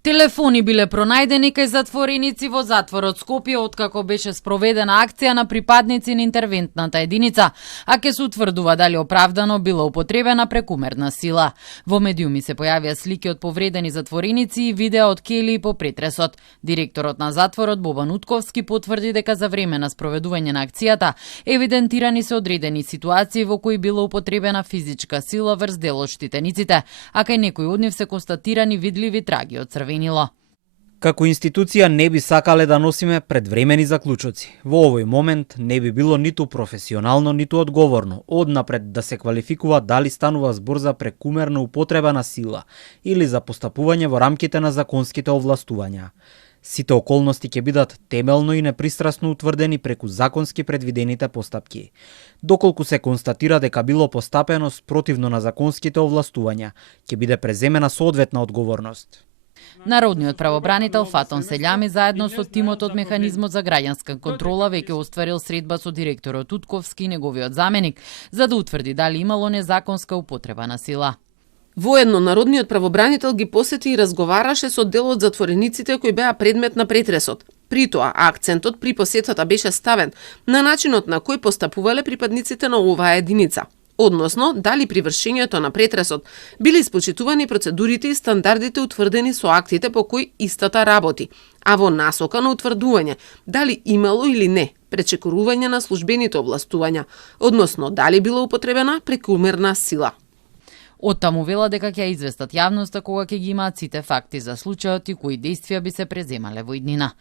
Телефони биле пронајдени кај затвореници во затворот Скопје откако беше спроведена акција на припадници на интервентната единица, а ке се утврдува дали оправдано била употребена прекумерна сила. Во медиуми се појавија слики од повредени затвореници и видеа од келии по претресот. Директорот на затворот Бобан Утковски потврди дека за време на спроведување на акцијата евидентирани се одредени ситуации во кои била употребена физичка сила врз дел од штитениците, а кај некои од нив се констатирани видливи траги од црвенило. Како институција не би сакале да носиме предвремени заклучоци. Во овој момент не би било ниту професионално, ниту одговорно однапред да се квалификува дали станува збор за прекумерна употреба на сила или за постапување во рамките на законските овластувања. Сите околности ќе бидат темелно и непристрасно утврдени преку законски предвидените постапки. Доколку се констатира дека било постапено спротивно на законските овластувања, ќе биде преземена соодветна одговорност. Народниот правобранител Фатон Селјами заедно со тимот од Механизмот за граѓанска контрола веќе остварил средба со директорот Утковски и неговиот заменик за да утврди дали имало незаконска употреба на сила. Воедно народниот правобранител ги посети и разговараше со дел од затворениците кои беа предмет на претресот. При тоа акцентот при посетата беше ставен на начинот на кој постапувале припадниците на оваа единица. Односно, дали при вршењето на претресот биле испочитувани процедурите и стандардите утврдени со актите по кои истата работи, а во насока на утврдување дали имало или не пречекорување на службените овластувања, односно дали била употребена прекумерна сила. Оттаму вела дека ќе известат јавноста кога ќе ги имаат сите факти за случајот и кои действија би се преземале во иднина.